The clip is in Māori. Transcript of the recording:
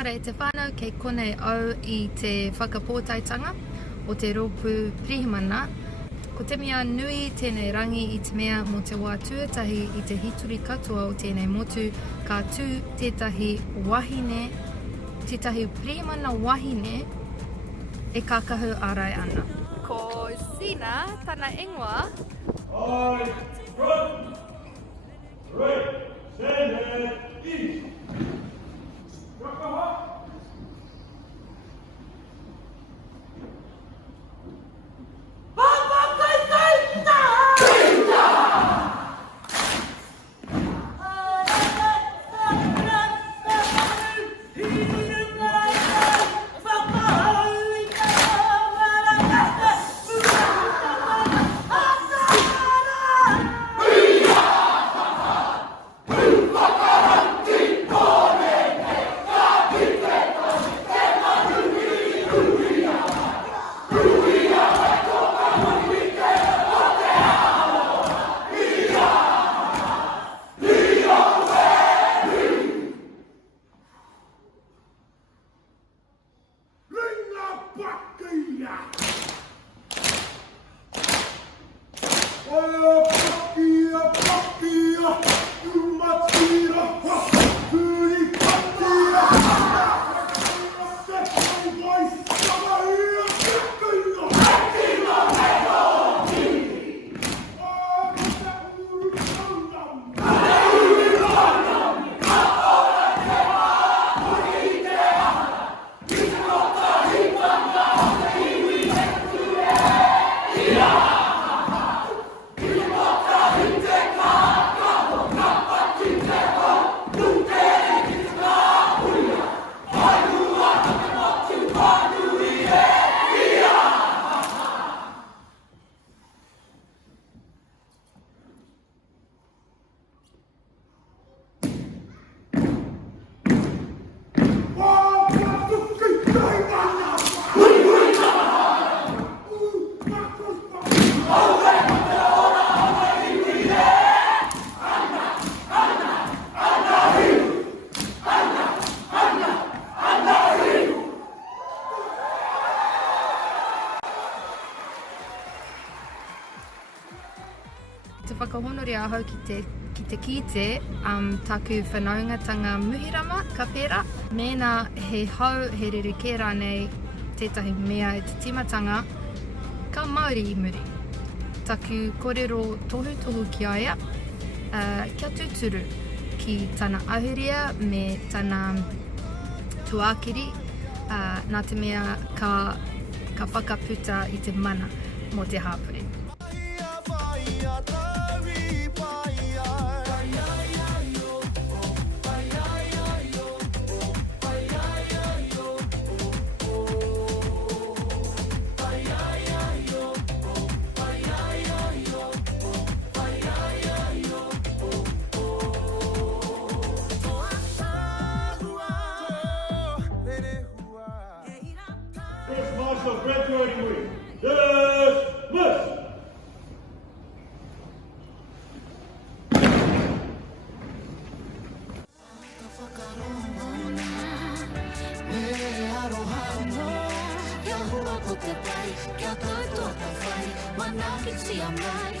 Engari, te whānau kei konei au I te whakapōtaitanga o te rōpū pirihimana. Ko te mea nui tēnei rangi I te mea mo te wā tuatahi I te hituri katoa o tēnei motu ka tū tētahi wahine, tētahi pirihimana wahine e kākahu ārai ana. Ko Sina, tana ingoa. Oi, front, right, center, east. Wakaha. Te whakahonori ahau ki te kite, taku whanaungatanga muhirama ka pērā. Mēnā he hau he rerekē rānei tētahi mea I te timatanga, ka Māori I muri. Taku kōrero tohu ki aia, kia tūturu ki tana ahuria me tana tuākiri, nā te mea ka whakaputa I te mana mo te hāpuri. First Marshal graduating week. Dismiss! Manakit siya mai,